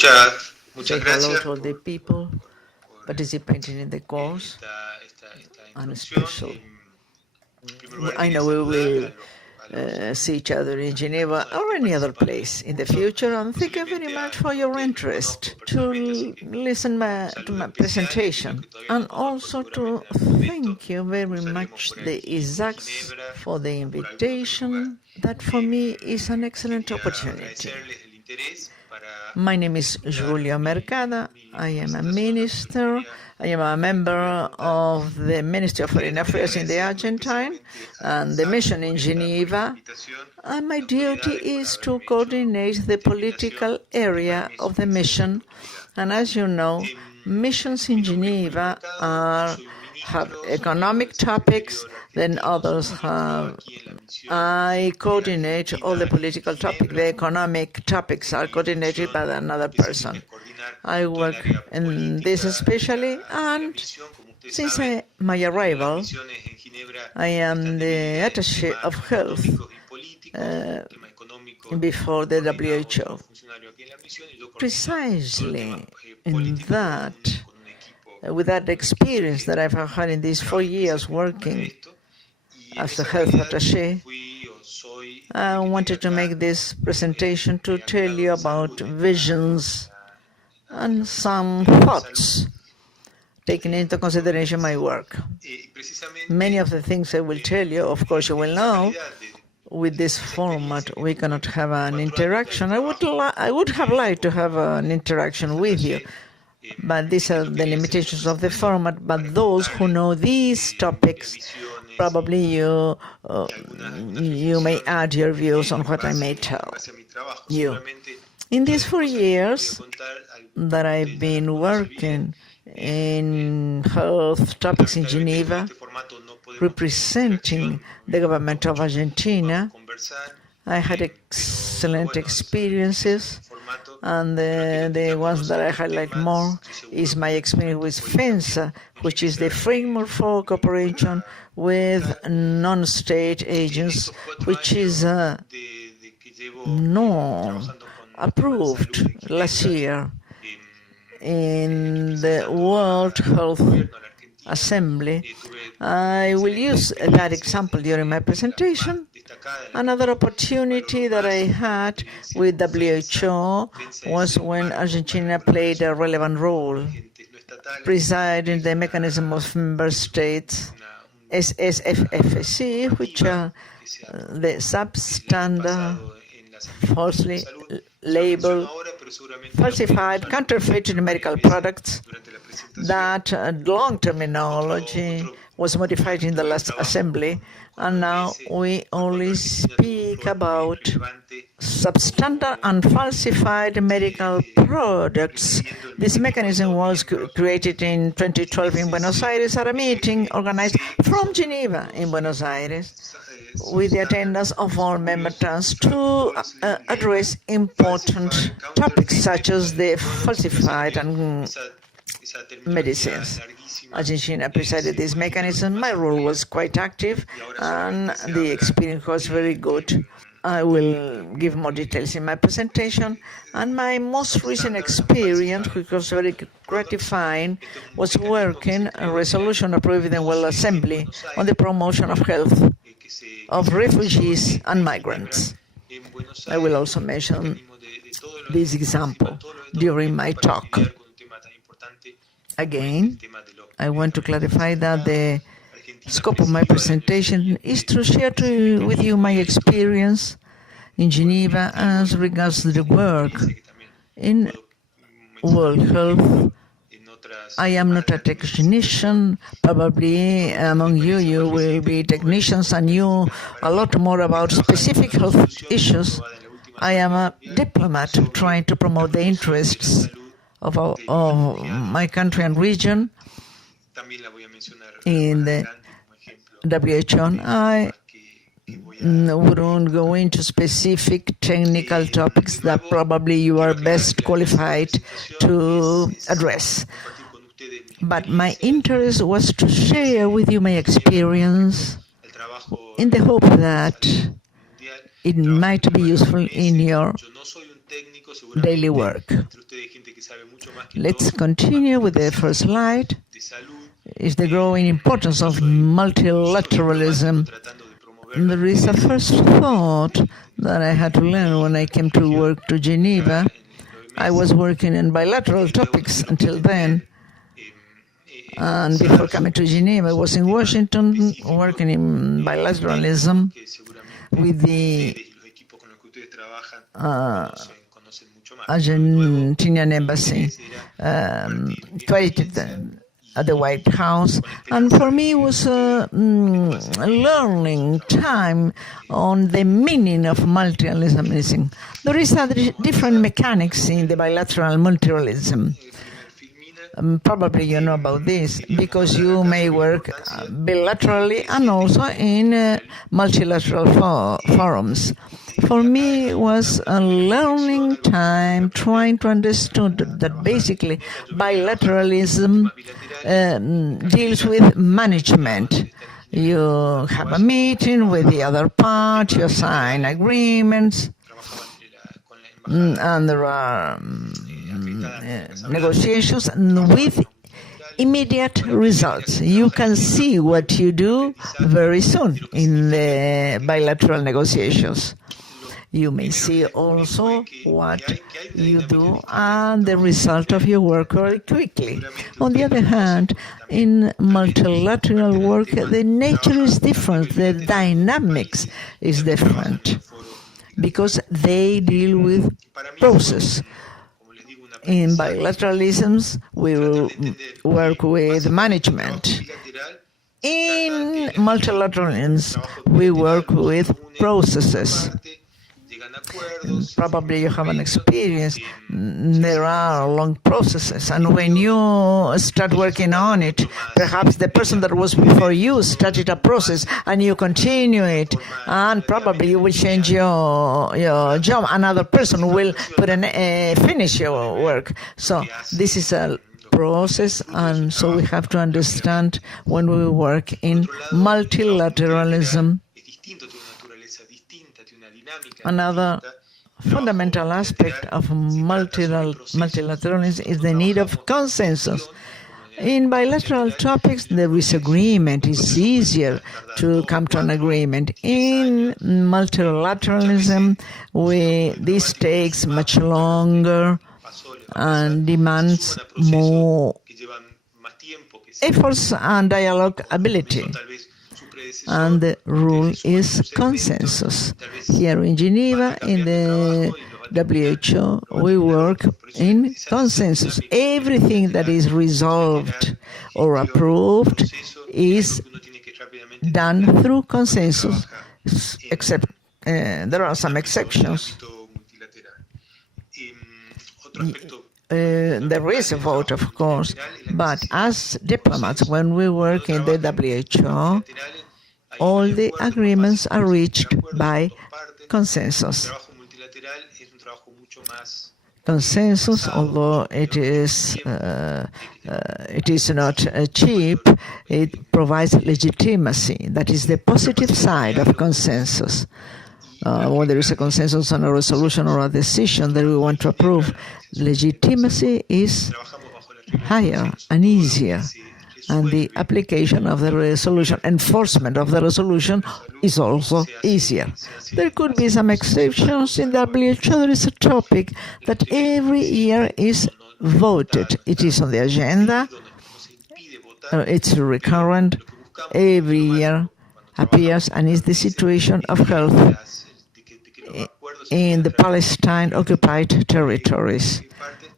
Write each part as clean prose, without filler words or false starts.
say hello to all the people participating in the course, and special. I know we will see each other in Geneva or any other place in the future, and thank you very much for your interest to listen to my presentation, and also to thank you very much the ISACs for the invitation. That for me is an excellent opportunity. My name is Julio Mercado. I am a minister. I am a member of the Ministry of Foreign Affairs in the Argentine and the mission in Geneva. And my duty is to coordinate the political area of the mission. And as you know, missions in Geneva have economic topics, then others have. I coordinate all the political topics. The economic topics are coordinated by another person. I work in this especially, and since my arrival, I am the attaché of health before the WHO. Precisely in that, with that experience that I've had in these 4 years working as a health attaché, I wanted to make this presentation to tell you about visions and some thoughts taking into consideration my work. Many of the things I will tell you, of course, you will know. With this format, we cannot have an interaction. I would have liked to have an interaction with you, but these are the limitations of the format. But those who know these topics, probably you may add your views on what I may tell you. In these 4 years that I've been working in health topics in Geneva, representing the government of Argentina, I had excellent experiences, and the ones that I highlight more is my experience with FENSA, which is the Framework for Cooperation with Non-State Agents, which is approved last year in the World Health Assembly. I will use that example during my presentation. Another opportunity that I had with WHO was when Argentina played a relevant role, presiding the mechanism of member states, SSFFC, which are the substandard, falsely labeled, falsified, counterfeited medical products. That long terminology was modified in the last assembly, and now we only speak about substandard and falsified medical products. This mechanism was created in 2012 in Buenos Aires at a meeting organized from Geneva in Buenos Aires, with the attendance of all member towns to address important topics such as the falsified and medicines. Argentina presided this mechanism. My role was quite active, and the experience was very good. I will give more details in my presentation. And my most recent experience, which was very gratifying, was working a resolution approved in the World Assembly on the promotion of health of refugees and migrants. I will also mention this example during my talk. Again, I want to clarify that the scope of my presentation is to share with you my experience in Geneva as regards to the work in World Health. I am not a technician. Probably among you will be technicians and know a lot more about specific health issues. I am a diplomat trying to promote the interests of my country and region in the WHO. I wouldn't go into specific technical topics that probably you are best qualified to address. But my interest was to share with you my experience in the hope that it might be useful in your daily work. Let's continue with the first slide. Is the growing importance of multilateralism. There is a first thought that I had to learn when I came to work to Geneva. I was working in bilateral topics until then. And before coming to Geneva, I was in Washington working in bilateralism with the Argentinian embassy, traded at the White House, and for me it was a learning time on the meaning of multilateralism. There is a different mechanics in the bilateral multilateralism. Probably you know about this because you may work bilaterally and also in multilateral forums. For me, it was a learning time trying to understand that basically bilateralism deals with management. You have a meeting with the other part, you sign agreements, and there are negotiations with immediate results. You can see what you do very soon in the bilateral negotiations. You may see also what you do and the result of your work very quickly. On the other hand, in multilateral work, the nature is different, the dynamics is different, because they deal with process. In bilateralisms, we will work with management. In multilateralisms, we work with processes. Probably you have an experience. There are long processes, and when you start working on it, perhaps the person that was before you started a process and you continue it, and probably you will change your job. Another person will finish your work. So this is a process, and so we have to understand when we work in multilateralism. Another fundamental aspect of multilateralism is the need of consensus. In bilateral topics, there is agreement. It's easier to come to an agreement. In multilateralism, this takes much longer and demands more efforts and dialogue ability. And the rule is consensus. Here in Geneva, in the WHO, we work in consensus. Everything that is resolved or approved is done through consensus, except there are some exceptions. There is a vote, of course, but as diplomats, when we work in the WHO, all the agreements are reached by consensus. Consensus, although it is not cheap, it provides legitimacy. That is the positive side of consensus. When there is a consensus on a resolution or a decision that we want to approve, legitimacy is higher and easier. And the application of the resolution, enforcement of the resolution is also easier. There could be some exceptions in WHO. There is a topic that every year is voted. It is on the agenda. It's recurrent. Every year appears, and is the situation of health in the Palestine-occupied territories.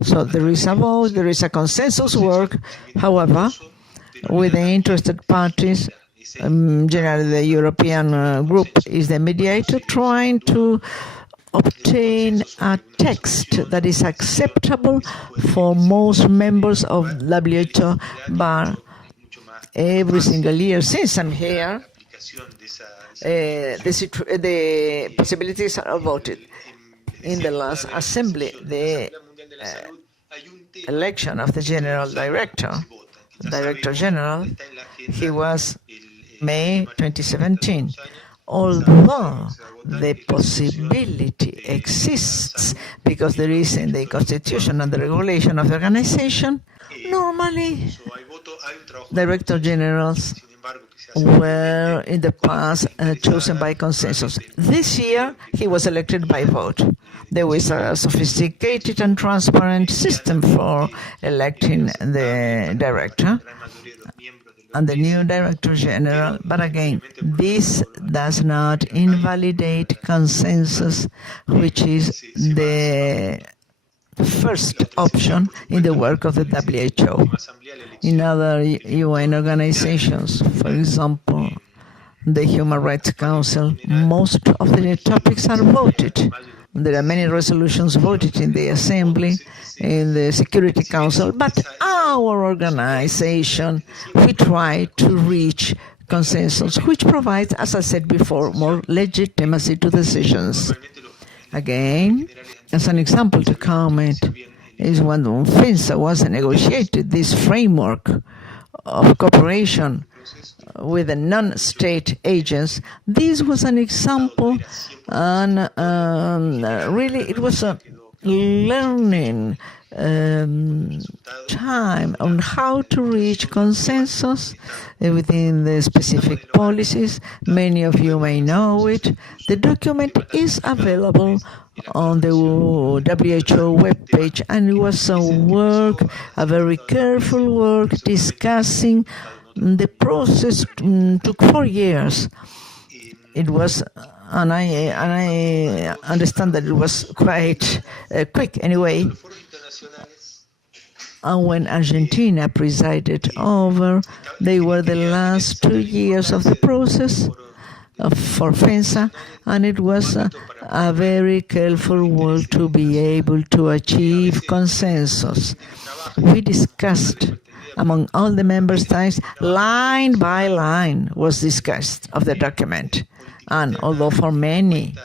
So there is a vote, there is a consensus work. However, with the interested parties, generally the European group is the mediator, trying to obtain a text that is acceptable for most members of WHO, but every single year since I'm here, the possibilities are voted. In the last assembly, the election of the General Director General, he was May 2017. although the possibility exists, because there is in the constitution and the regulation of the organization, normally director generals were in the past chosen by consensus. This year, he was elected by vote. There was a sophisticated and transparent system for electing the director and the new director general, but again, this does not invalidate consensus, which is the first option in the work of the WHO. In other UN organizations, for example, the Human Rights Council, most of the topics are voted. There are many resolutions voted in the Assembly, in the Security Council, but our organization, we try to reach consensus, which provides, as I said before, more legitimacy to decisions. Again, as an example to comment, is when FINSA was negotiated, this framework of cooperation with the non-state agents. This was an example, and really it was a learning time on how to reach consensus within the specific policies. Many of you may know it. The document is available on the WHO webpage, and it was a very careful work discussing the process. Took 4 years. It was, and I understand that it was quite quick anyway. And when Argentina presided over, they were the last 2 years of the process for FINSA, and it was a very careful work to be able to achieve consensus. We discussed among all the member states, line by line was discussed of the document. And although for many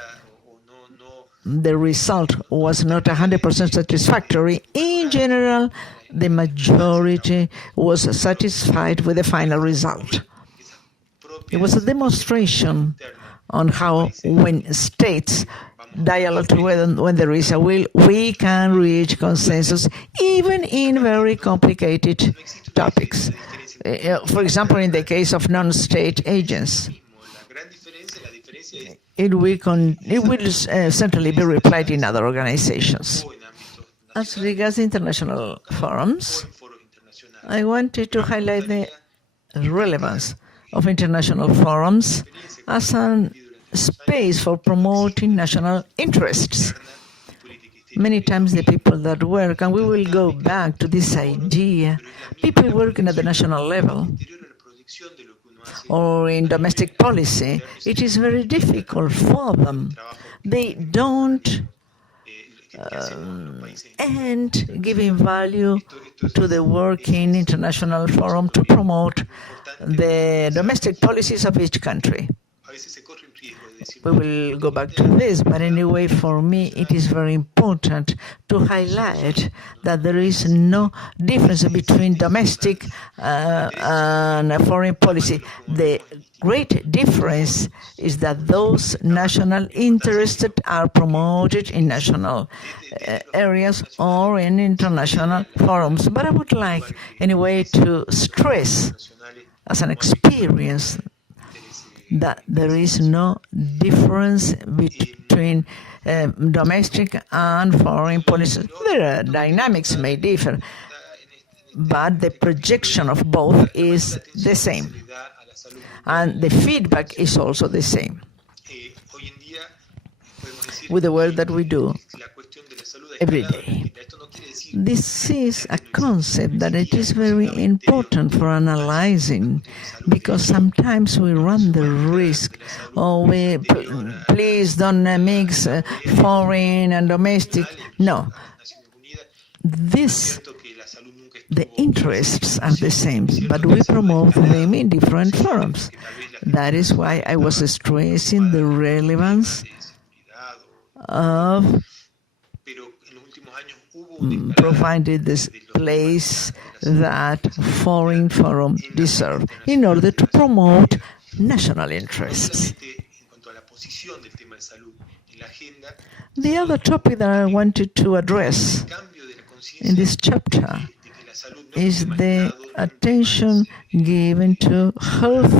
the result was not 100% satisfactory, in general, the majority was satisfied with the final result. It was a demonstration on how, when states dialogue together, when there is a will, we can reach consensus, even in very complicated topics. For example, in the case of non-state agents, it will certainly be replied in other organizations. As regards international forums, I wanted to highlight the relevance of international forums as a space for promoting national interests. Many times the people that work, and we will go back to this idea, people working at the national level or in domestic policy, it is very difficult for them. They don't end giving value to the work in international forum to promote the domestic policies of each country. We will go back to this, but anyway, for me, it is very important to highlight that there is no difference between domestic and foreign policy. The great difference is that those national interests are promoted in national areas or in international forums. But I would like, anyway, to stress as an experience that there is no difference between domestic and foreign policies. Their dynamics may differ, but the projection of both is the same, and the feedback is also the same with the work that we do every day. This is a concept that it is very important for analyzing, because sometimes we run the risk, please don't mix foreign and domestic. No, the interests are the same, but we promote them in different forums. That is why I was stressing the relevance of provided this place that foreign forum deserve in order to promote national interests. The other topic that I wanted to address in this chapter is the attention given to health,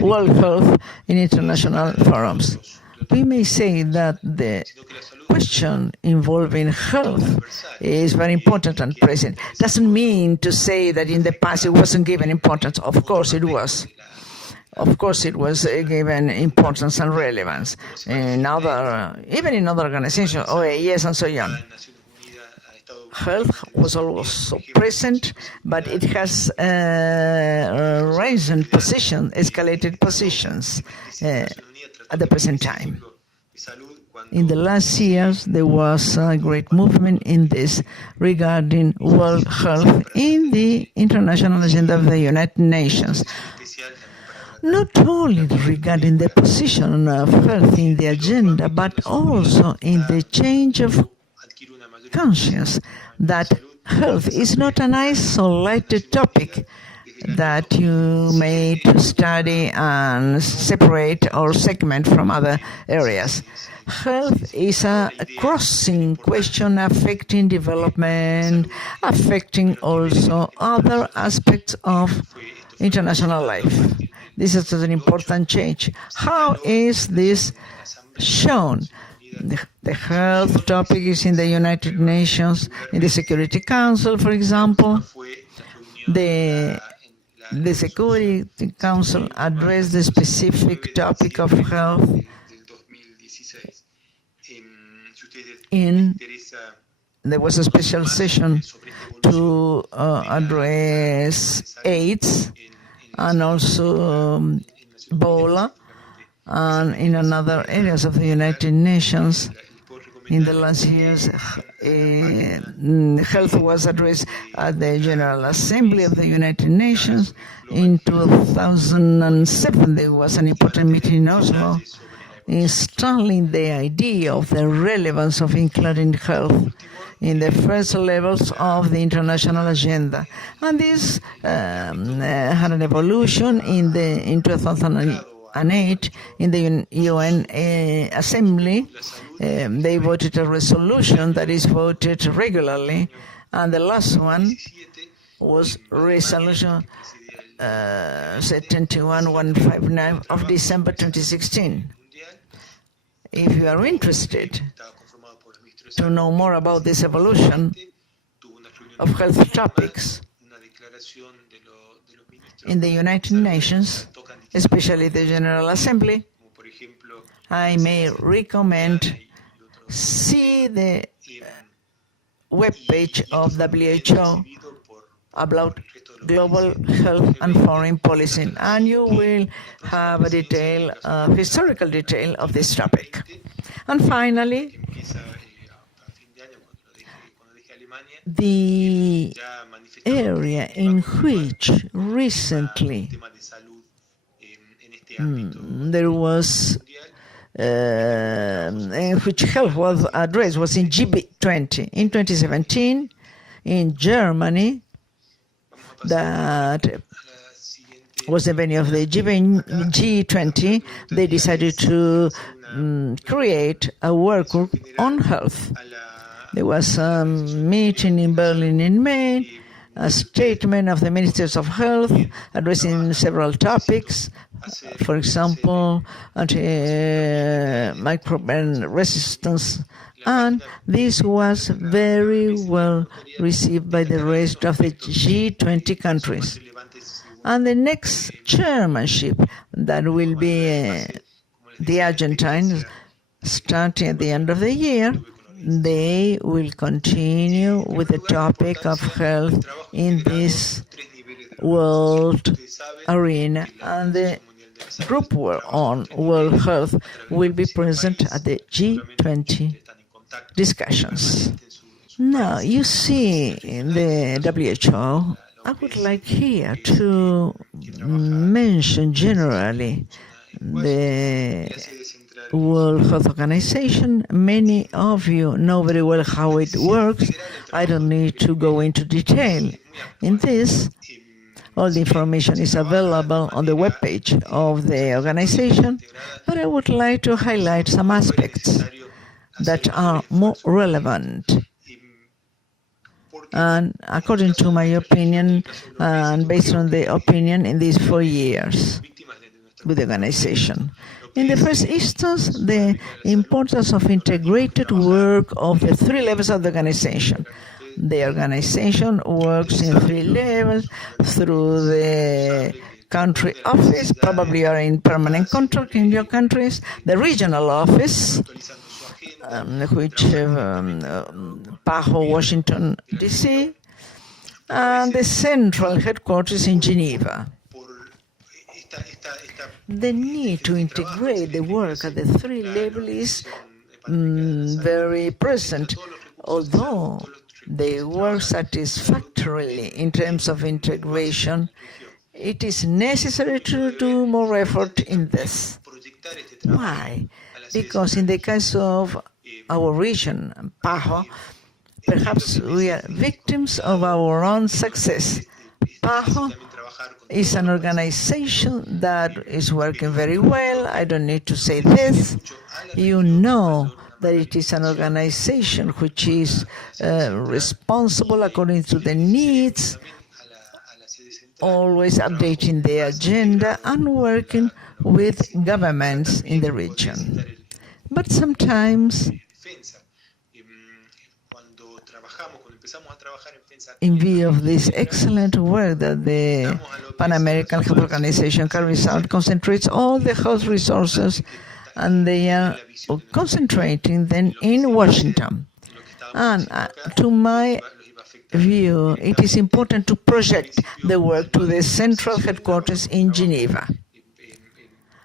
world health in international forums. We may say that the question involving health is very important and present. Doesn't mean to say that in the past it wasn't given importance. Of course it was. Of course it was given importance and relevance. In other, even in other organizations, OAS and so on. Health was also present, but it has risen position, escalated positions at the present time. In the last years, there was a great movement in this regarding world health in the international agenda of the United Nations. Not only regarding the position of health in the agenda, but also in the change of conscience that health is not an isolated topic that you may study and separate or segment from other areas. Health is a crossing question affecting development, affecting also other aspects of international life. This is an important change. How is this shown? The health topic is in the United Nations, in the Security Council, for example. The Security Council addressed the specific topic of health there was a special session to address AIDS and also Ebola, and in another areas of the United Nations. In the last years, health was addressed at the General Assembly of the United Nations. In 2007, there was an important meeting in Oslo, installing the idea of the relevance of including health in the first levels of the international agenda. And this had an evolution in 2008 in the UN Assembly. They voted a resolution that is voted regularly, and the last one was resolution 21159 of December 2016. If you are interested to know more about this evolution of health topics in the United Nations, especially the General Assembly, I may recommend see the webpage of WHO about global health and foreign policy, and you will have a historical detail of this topic. And finally, the area in which recently there was in which health was addressed was in G20 in 2017 in Germany. That was the venue of the G20. They decided to create a work group on health. There was a meeting in Berlin in May, a statement of the Ministers of Health addressing several topics, for example, antimicrobial resistance, and this was very well received by the rest of the G20 countries. And the next chairmanship, that will be the Argentines, starting at the end of the year, they will continue with the topic of health in this world arena, and the group on world health will be present at the G20 discussions. Now, you see, in the WHO, I would like here to mention generally the World Health Organization. Many of you know very well how it works. I don't need to go into detail in this. All the information is available on the webpage of the organization, but I would like to highlight some aspects that are more relevant. And according to my opinion, and based on the opinion in these 4 years with the organization. In the first instance, the importance of integrated work of the 3 levels of the organization. The organization works in 3 levels through the country office, probably are in permanent contract in your countries, the regional office, which PAHO, Washington, D.C., and the central headquarters in Geneva. The need to integrate the work at the 3 levels is very present, although they work satisfactorily in terms of integration. It is necessary to do more effort in this. Why? Because in the case of our region, PAHO, perhaps we are victims of our own success. PAHO is an organization that is working very well. I don't need to say this. You know that it is an organization which is responsible according to the needs, always updating the agenda and working with governments in the region. But sometimes, in view of this excellent work that the Pan American Health Organization carries out, concentrates all the health resources, and they are concentrating them in Washington. And to my view, it is important to project the work to the central headquarters in Geneva.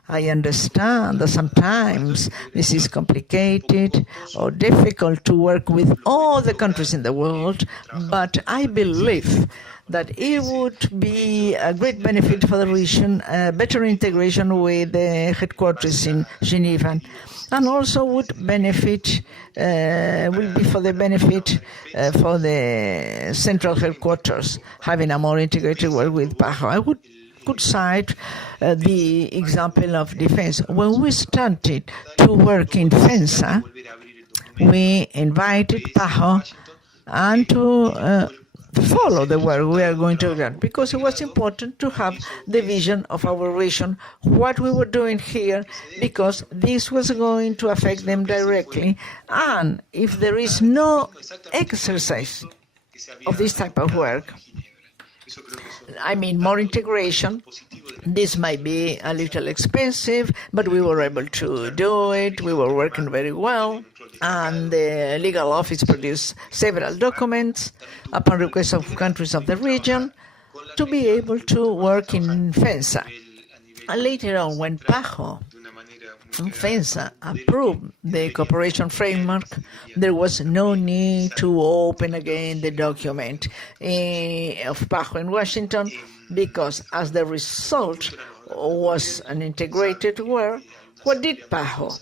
I understand that sometimes this is complicated or difficult to work with all the countries in the world, but I believe that it would be a great benefit for the region, better integration with the headquarters in Geneva, and also would benefit, will be for the benefit for the central headquarters, having a more integrated work with PAHO. I could cite the example of defense. When we started to work in FENSA, we invited PAHO and to follow the work we are going to do, because it was important to have the vision of our region, what we were doing here, because this was going to affect them directly. And if there is no exercise of this type of work, I mean more integration, this might be a little expensive, but we were able to do it. We were working very well, and the legal office produced several documents upon request of countries of the region to be able to work in FENSA. And later on, when PAHO and FENSA approved the cooperation framework, there was no need to open again the document of PAHO in Washington, because as the result was an integrated work, what did PAHO?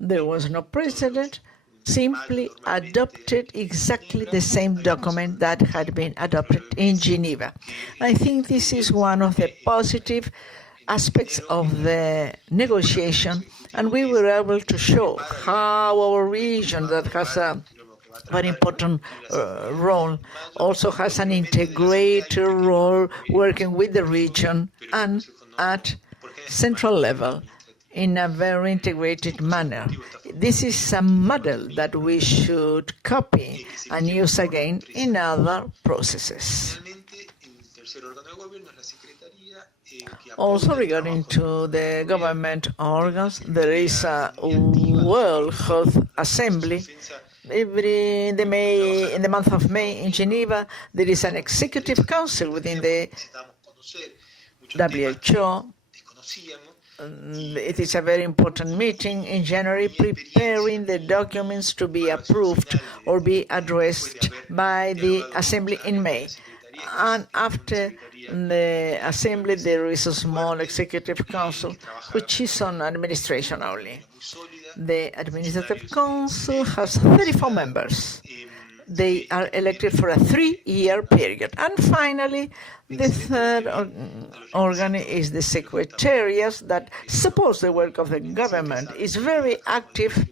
There was no precedent, simply adopted exactly the same document that had been adopted in Geneva. I think this is one of the positive aspects of the negotiation, and we were able to show how our region, that has a very important role, also has an integrated role working with the region and at central level in a very integrated manner. This is a model that we should copy and use again in other processes. Also, regarding to the government organs, there is a World Health Assembly. In the month of May in Geneva, there is an executive council within the WHO. It is a very important meeting in January, preparing the documents to be approved or be addressed by the Assembly in May. And after the Assembly, there is a small executive council, which is on administration only. The Administrative Council has 34 members, they are elected for a 3-year period. And finally, the third organ is the Secretariat that supports the work of the government. It's very active.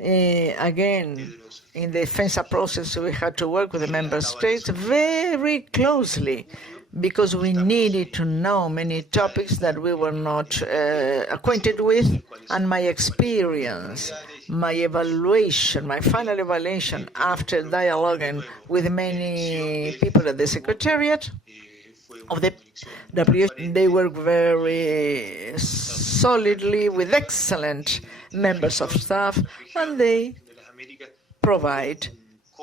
Again, in the FENSA process, we had to work with the member states very closely because we needed to know many topics that we were not acquainted with, and my experience, my evaluation, my final evaluation after dialoguing with many people at the Secretariat of the WHO, they work very solidly with excellent members of staff, and they provide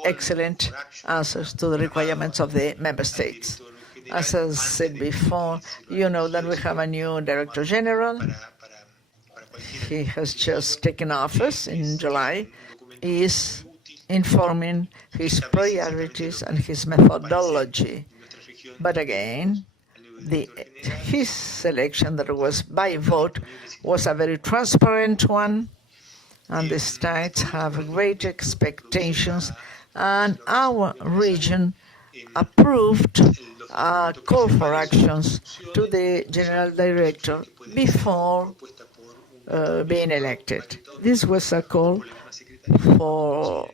excellent answers to the requirements of the member states. As I said before, you know that we have a new Director General. He has just taken office in July. He is informing his priorities and his methodology. But again, his selection that was by vote was a very transparent one, and the states have great expectations, and our region approved a call for actions to the General Director before being elected. This was a call for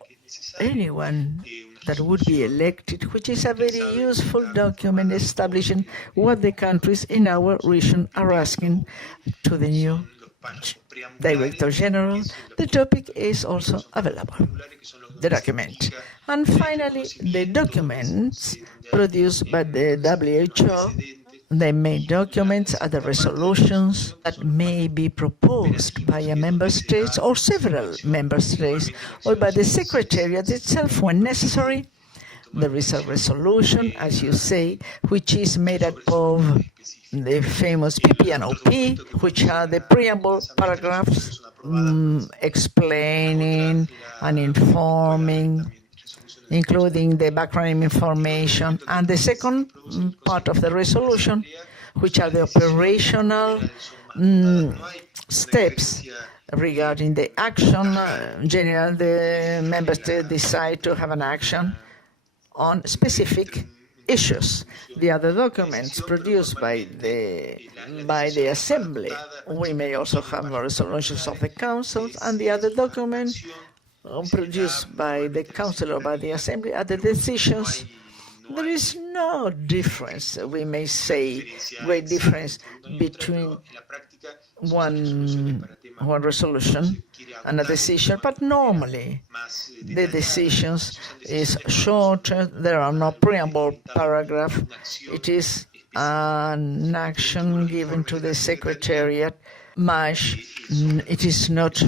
anyone that would be elected, which is a very useful document establishing what the countries in our region are asking to the new Director General. The topic is also available, the document. And finally, the documents produced by the WHO. The main documents are the resolutions that may be proposed by a member state or several member states, or by the Secretariat itself when necessary. There is a resolution, as you say, which is made up of the famous PP and OP, which are the preamble paragraphs explaining and informing, including the background information, and the second part of the resolution, which are the operational steps regarding the action. Generally, the member states decide to have an action on specific issues. The other documents produced by the Assembly, we may also have resolutions of the Council, and the other documents produced by the Council or by the Assembly are the decisions. There is no difference, we may say, great difference between one resolution and a decision, but normally the decisions is shorter, there are no preamble paragraph, it is an action given to the Secretariat, it is not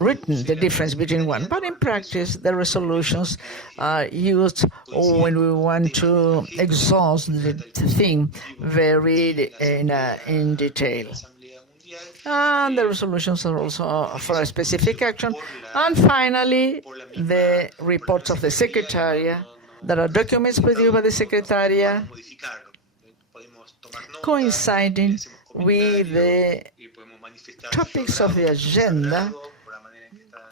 written, the difference between one. But in practice, the resolutions are used when we want to exhaust the thing very in detail. And the resolutions are also for a specific action. And finally, the reports of the Secretariat. There are documents produced by the Secretariat coinciding with the topics of the agenda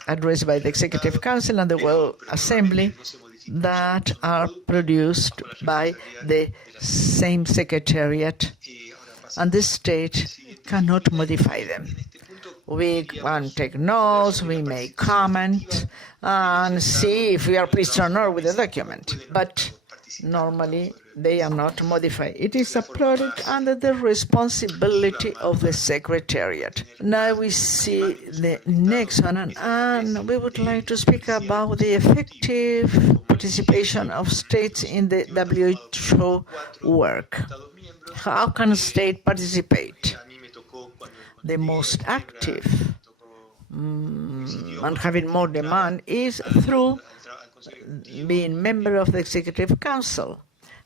addressed by the Executive Council and the World Assembly that are produced by the same Secretariat, and the state cannot modify them. We can take notes, we may comment, and see if we are pleased or not with the document, but normally they are not modified. It is a product under the responsibility of the Secretariat. Now we see the next one, and we would like to speak about the effective participation of states in the WHO work. How can a state participate? The most active and having more demand is through being member of the Executive Council.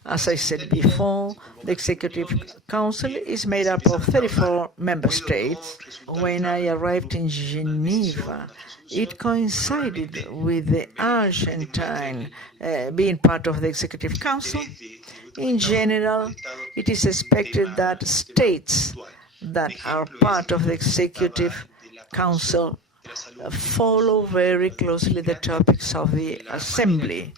As I said before, the Executive Council is made up of 34 member states. When I arrived in Geneva, it coincided with the Argentine being part of the Executive Council. In general, it is expected that states that are part of the Executive Council follow very closely the topics of the Assembly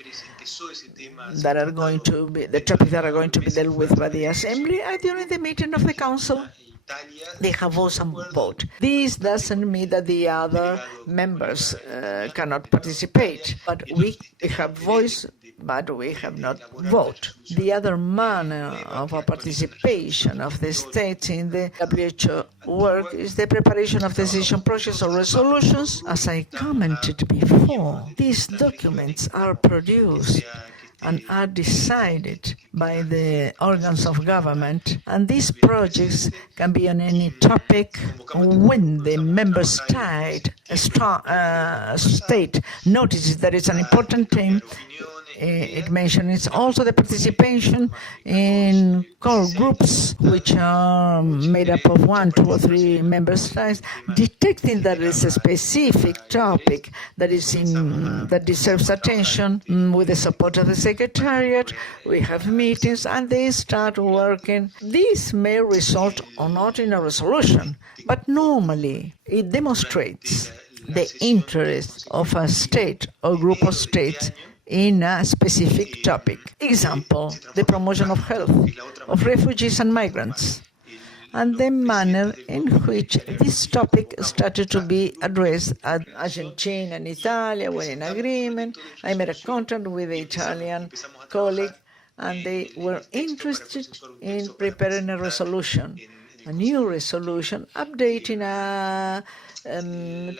that are going to be dealt with by the Assembly, and during the meeting of the Council they have voice and vote. This doesn't mean that the other members cannot participate, but we have voice, but we have not vote. The other manner of a participation of the states in the WHO work is the preparation of decision process or resolutions. As I commented before, these documents are produced and are decided by the organs of government, and these projects can be on any topic. When the member state notices that it's an important thing, it mentions also the participation in core groups, which are made up of 1, 2, or 3 member states, detecting that it's a specific topic that deserves attention. With the support of the Secretariat, we have meetings and they start working. This may result or not in a resolution, but normally it demonstrates the interest of a state or group of states in a specific topic. Example, the promotion of health, of refugees and migrants, and the manner in which this topic started to be addressed at Argentina and Italy were in agreement. I made a contact with the Italian colleague, and they were interested in preparing a resolution, a new resolution, updating a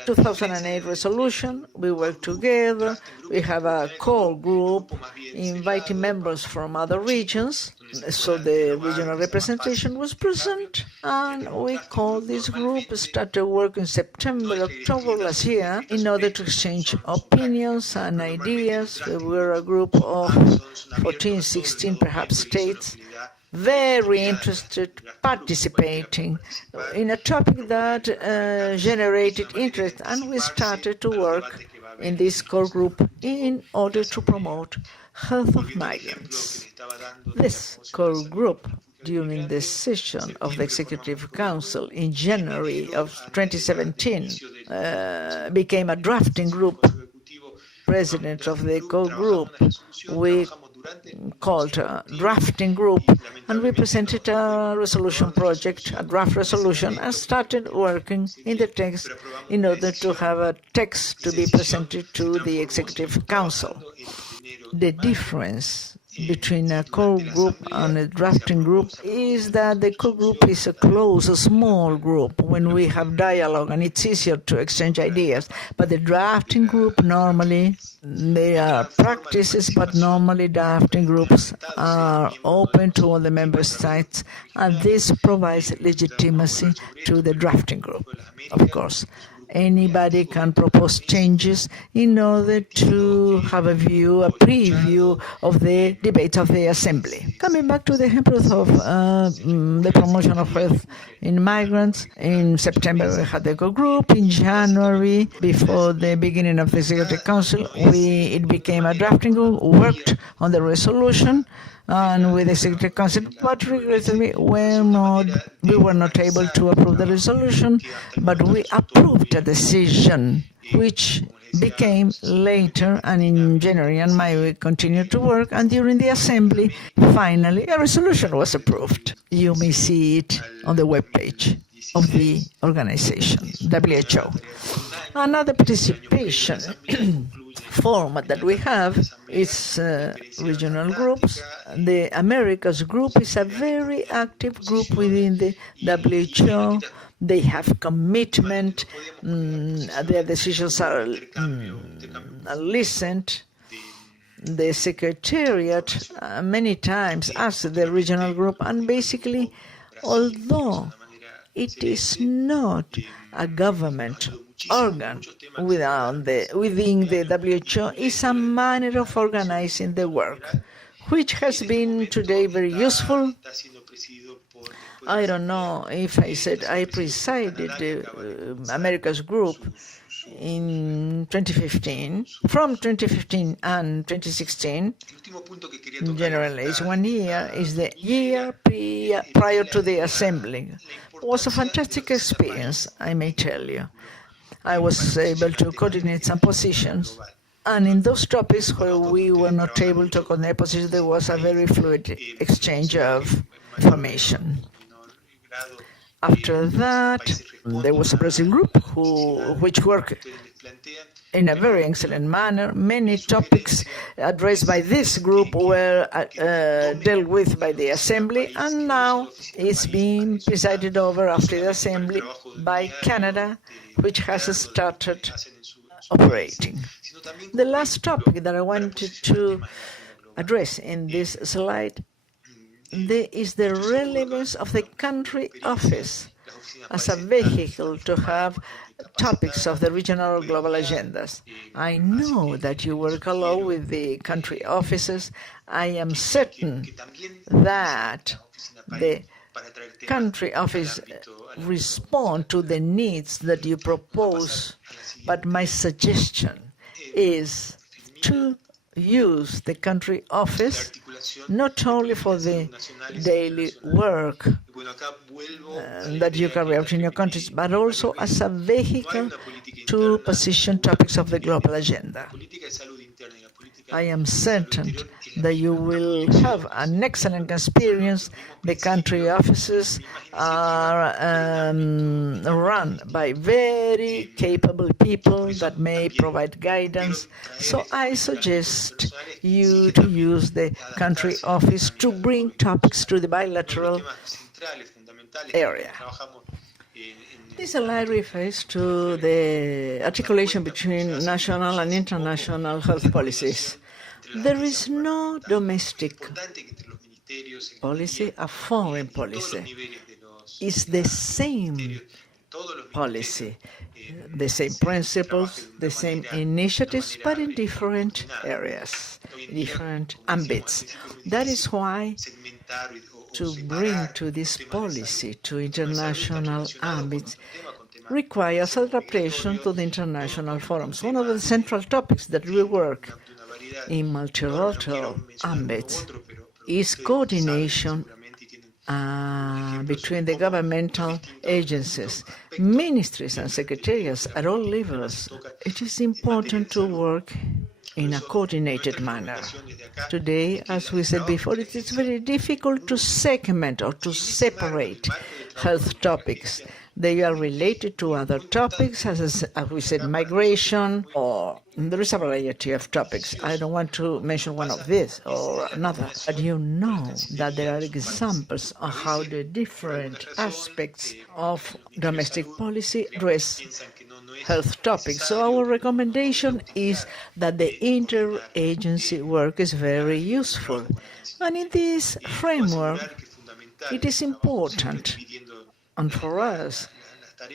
2008 resolution. We work together. We have a core group inviting members from other regions. So the regional representation was present, and we called this group, started work in September, October last year in order to exchange opinions and ideas. We were a group of 14, 16 perhaps states, very interested, participating in a topic that generated interest, and we started to work in this core group in order to promote health of migrants. This core group, during the session of the Executive Council in January of 2017, became a drafting group. President of the core group, we called a drafting group, and we presented a resolution project, a draft resolution, and started working in the text in order to have a text to be presented to the Executive Council. The difference between a core group and a drafting group is that the core group is a close, a small group when we have dialogue, and it's easier to exchange ideas. But the drafting group, normally, they are practices, but normally drafting groups are open to all the member states, and this provides legitimacy to the drafting group. Of course, anybody can propose changes in order to have a preview of the debate of the Assembly. Coming back to the example of the promotion of health in migrants, in September we had the core group. In January, before the beginning of the Executive Council, it became a drafting group, worked on the resolution, and with the Executive Council, but regrettably we were not able to approve the resolution, but we approved a decision which became later, and in January and May we continued to work, and during the Assembly, finally, a resolution was approved. You may see it on the webpage of the organization, WHO. Another participation format that we have is regional groups. The Americas group is a very active group within the WHO. They have commitment, their decisions are listened. The Secretariat many times asks the regional group, and basically, although it is not a government organ within the WHO, is a manner of organizing the work, which has been today very useful. I don't know if I said I presided the Americas group in 2015. From 2015 and 2016, generally it's 1 year, is the year prior to the Assembly. It was a fantastic experience, I may tell you. I was able to coordinate some positions. And in those topics where we were not able to coordinate positions, there was a very fluid exchange of information. After that, there was a Brazil group which worked in a very excellent manner. Many topics addressed by this group were dealt with by the Assembly, and now it's being presided over after the Assembly by Canada, which has started operating. The last topic that I wanted to address in this slide is the relevance of the country office as a vehicle to have topics of the regional or global agendas. I know that you work a lot with the country offices. I am certain that the country office respond to the needs that you propose, but my suggestion is to use the country office not only for the daily work that you carry out in your countries, but also as a vehicle to position topics of the global agenda. I am certain that you will have an excellent experience. The country offices are run by very capable people that may provide guidance. So I suggest you to use the country office to bring topics to the bilateral area. This slide refers to the articulation between national and international health policies. There is no domestic policy, a foreign policy. It's the same policy, the same principles, the same initiatives, but in different areas, different ambits. That is why to bring to this policy to international ambits requires adaptation to the international forums. One of the central topics that we work in multilateral ambits is coordination between the governmental agencies, ministries and secretariats at all levels. It is important to work in a coordinated manner. Today, as we said before, it is very difficult to segment or to separate health topics. They are related to other topics, as we said, migration, or there is a variety of topics. I don't want to mention one of these or another, but you know that there are examples of how the different aspects of domestic policy address health topics. So our recommendation is that the interagency work is very useful. And in this framework, it is important, and for us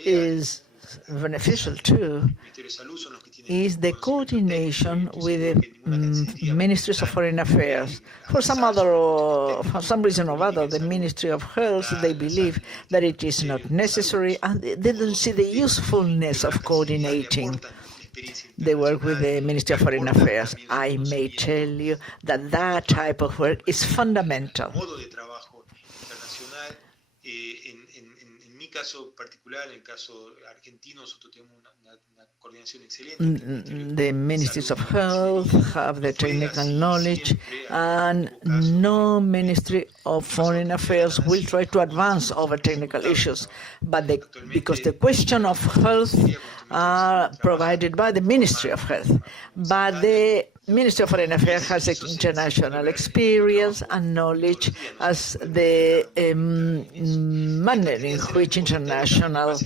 is beneficial too, is the coordination with the Ministries of Foreign Affairs. For some reason or other, the Ministry of Health, they believe that it is not necessary, and they don't see the usefulness of coordinating the work with the Ministry of Foreign Affairs. I may tell you that that type of work is fundamental. The ministries of health have the technical knowledge, and no Ministry of Foreign Affairs will try to advance over technical issues. But because the question of health are provided by the Ministry of Health, but the Ministry of Foreign Affairs has international experience and knowledge as the manner in which international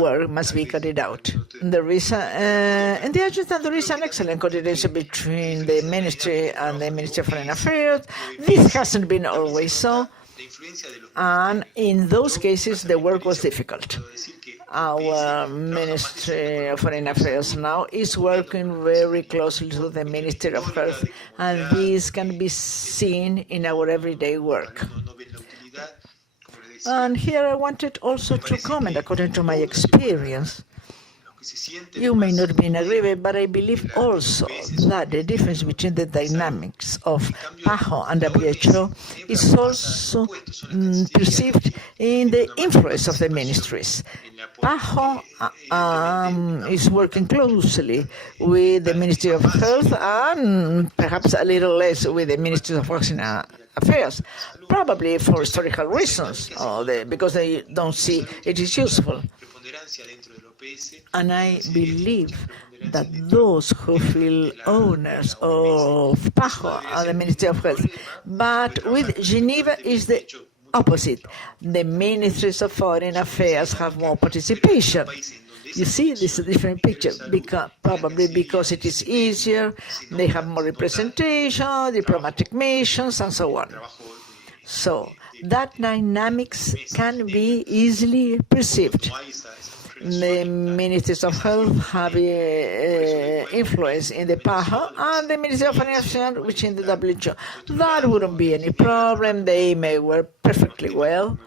work must be carried out. There is in the agenda there is an excellent coordination between the Ministry and the Ministry of Foreign Affairs. This hasn't been always so, and in those cases the work was difficult. Our Ministry of Foreign Affairs now is working very closely to the Ministry of Health, and this can be seen in our everyday work. And here I wanted also to comment, according to my experience, You may not be in agreement, but I believe also that the difference between the dynamics of PAHO and WHO is also perceived in the influence of the ministries. PAHO is working closely with the Ministry of Health and perhaps a little less with the Ministry of Foreign Affairs, probably for historical reasons, or because they don't see it is useful. And I believe that those who feel owners of PAHO are the Ministry of Health. But with Geneva is the opposite. The ministries of foreign affairs have more participation. You see, this is a different picture, probably because it is easier, they have more representation, diplomatic missions, and so on. So that dynamics can be easily perceived. The ministries of health have influence in the PAHO and the Ministry of Foreign Affairs, which in the WHO. That wouldn't be any problem. They may work perfectly well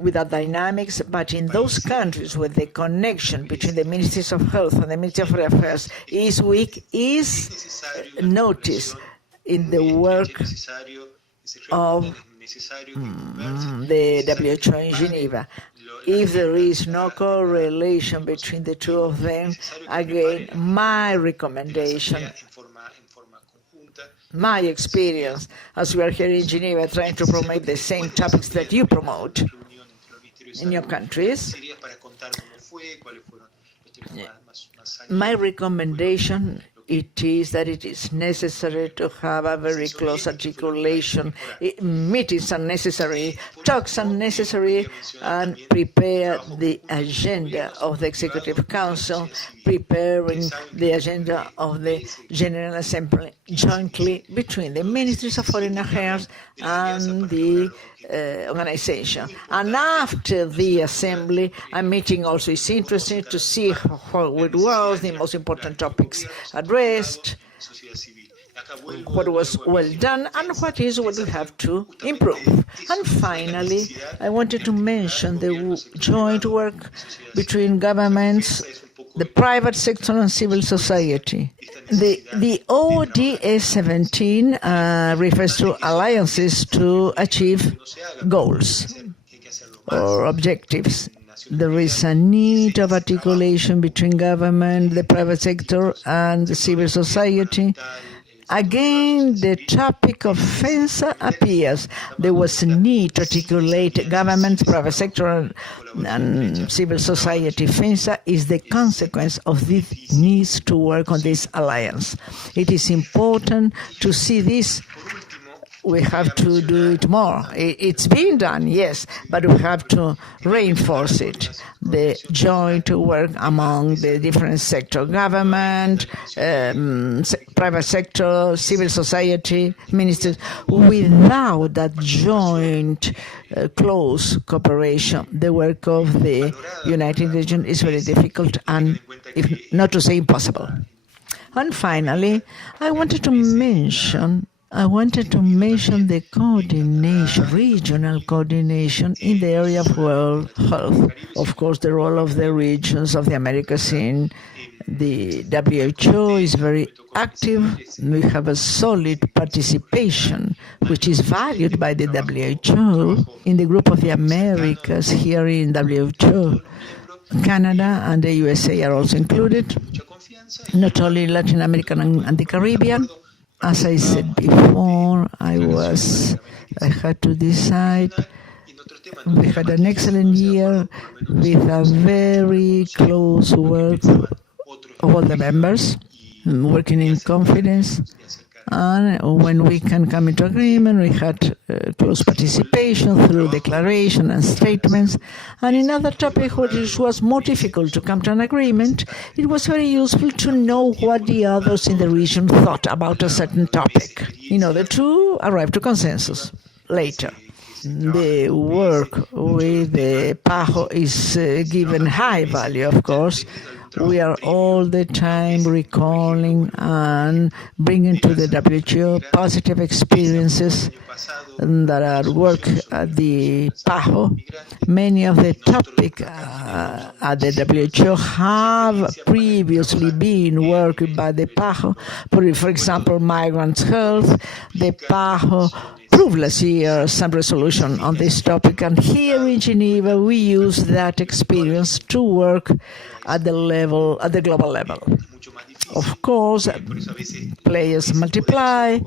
without dynamics, but in those countries where the connection between the Ministries of Health and the Ministry of Foreign Affairs is weak, is noticed in the work of the WHO in Geneva. If there is no correlation between the two of them, again, my recommendation, my experience, as we are here in Geneva trying to promote the same topics that you promote in your countries, my recommendation it is that it is necessary to have a very close articulation. Meetings are necessary, talks are necessary, and prepare the agenda of the Executive Council, preparing the agenda of the General Assembly jointly between the Ministries of Foreign Affairs and the organization. And after the assembly, a meeting also is interesting to see how it was, the most important topics addressed, what was well done, and what is what we have to improve. And finally, I wanted to mention the joint work between governments, the private sector and civil society. The ODS 17 refers to alliances to achieve goals or objectives. There is a need of articulation between government, the private sector, and the civil society. Again, the topic of FENSA appears. There was a need to articulate government, private sector, and civil society. FENSA is the consequence of this needs to work on this alliance. It is important to see this. We have to do it more. It's being done, yes, but we have to reinforce it. The joint work among the different sectors, government, private sector, civil society, ministers. Without that joint close cooperation, the work of the United Nations is very difficult and, if not to say impossible. And finally, I wanted to mention the coordination, regional coordination in the area of world health. Of course, the role of the regions of the Americas in the WHO is very active. We have a solid participation, which is valued by the WHO in the group of the Americas here in WHO. Canada and the USA are also included, not only Latin America and the Caribbean. As I said before, I had to decide. We had an excellent year with a very close work of all the members, working in confidence. And when we can come into agreement, we had close participation through declaration and statements. And in other topics which was more difficult to come to an agreement, it was very useful to know what the others in the region thought about a certain topic in order to arrive to consensus later. The work with the PAHO is given high value, of course. We are all the time recalling and bringing to the WHO positive experiences that are work at the PAHO. Many of the topics at the WHO have previously been worked by the PAHO. For example, migrants' health. The PAHO approved last year some resolution on this topic, and here in Geneva we use that experience to work at the global level. Of course, players multiply.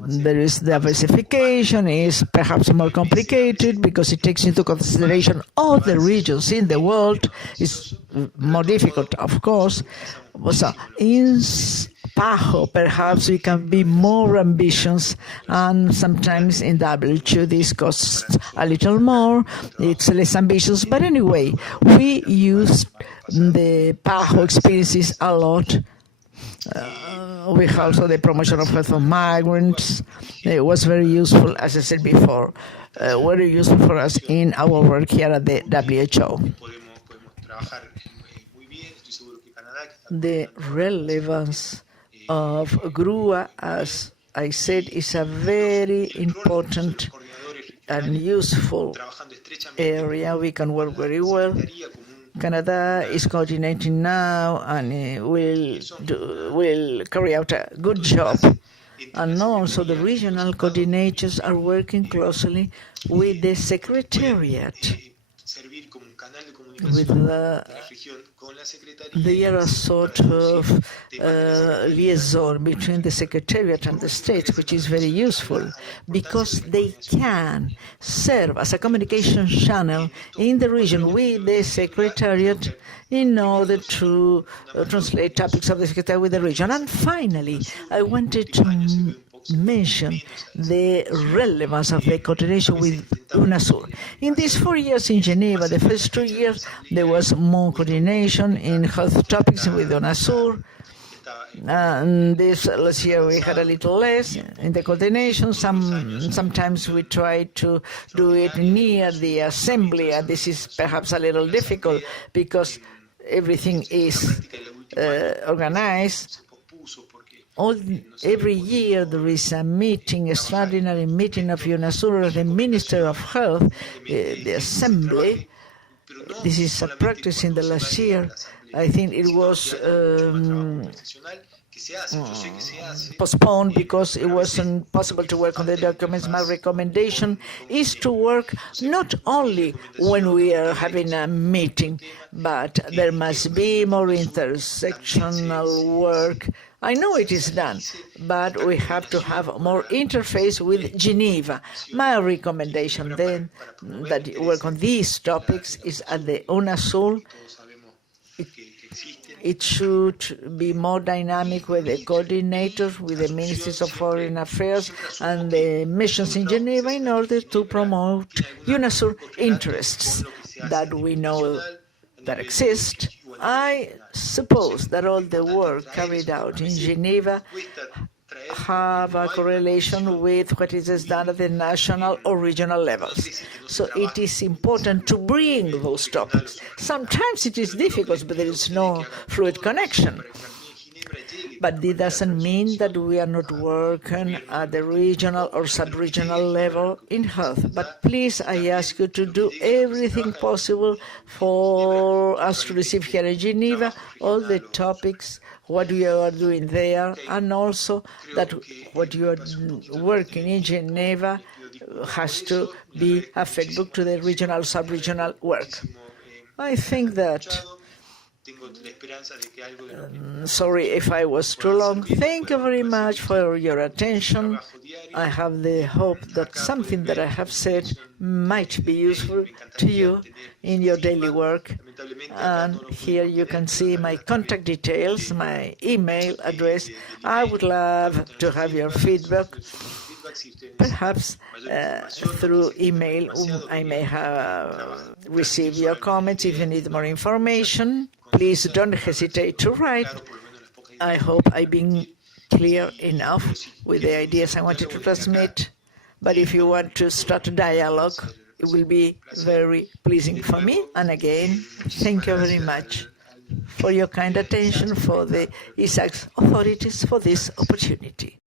There is diversification is perhaps more complicated because it takes into consideration all the regions in the world. It's more difficult, of course. So in PAHO, perhaps we can be more ambitious, and sometimes in WHO this costs a little more. It's less ambitious, but anyway, we use the PAHO experiences a lot. We have also the promotion of health of migrants. It was very useful, as I said before, very useful for us in our work here at the WHO. The relevance of GRUA, as I said, is a very important and useful area. We can work very well. Canada is coordinating now and will carry out a good job. And also the regional coordinators are working closely with the Secretariat. They are a sort of liaison between the Secretariat and the States, which is very useful because they can serve as a communication channel in the region with the Secretariat in order to translate topics of the Secretariat with the region. And finally, I wanted to mention the relevance of the coordination with UNASUR. In these 4 years in Geneva, the first 2 years, there was more coordination in health topics with UNASUR. And this last year we had a little less in the coordination. Sometimes we try to do it near the assembly, and this is perhaps a little difficult because everything is organized. Every year there is a meeting, extraordinary meeting of UNASUR, the Minister of Health, the Assembly. This is a practice in the last year. I think it was postponed because it wasn't possible to work on the documents. My recommendation is to work not only when we are having a meeting, but there must be more intersectional work. I know it is done, but we have to have more interface with Geneva. My recommendation then that work on these topics is at the UNASUR. It should be more dynamic with the coordinators, with the ministries of foreign affairs and the missions in Geneva in order to promote UNASUR interests that we know that exist. I suppose that all the work carried out in Geneva have a correlation with what is done at the national or regional levels. So it is important to bring those topics. Sometimes it is difficult, but there is no fluid connection. But it doesn't mean that we are not working at the regional or sub-regional level in health. But please, I ask you to do everything possible for us to receive here in Geneva all the topics, what we are doing there, and also that what you are working in Geneva has to be a feedback to the regional, sub-regional work. I think that sorry if I was too long. Thank you very much for your attention. I have the hope that something that I have said might be useful to you in your daily work. And here you can see my contact details, my email address. I would love to have your feedback. Perhaps through email I may have received your comments. If you need more information, please don't hesitate to write. I hope I've been clear enough with the ideas I wanted to transmit. But if you want to start a dialogue, it will be very pleasing for me. And again, thank you very much. for your kind attention, for the ISAC's authorities for this opportunity.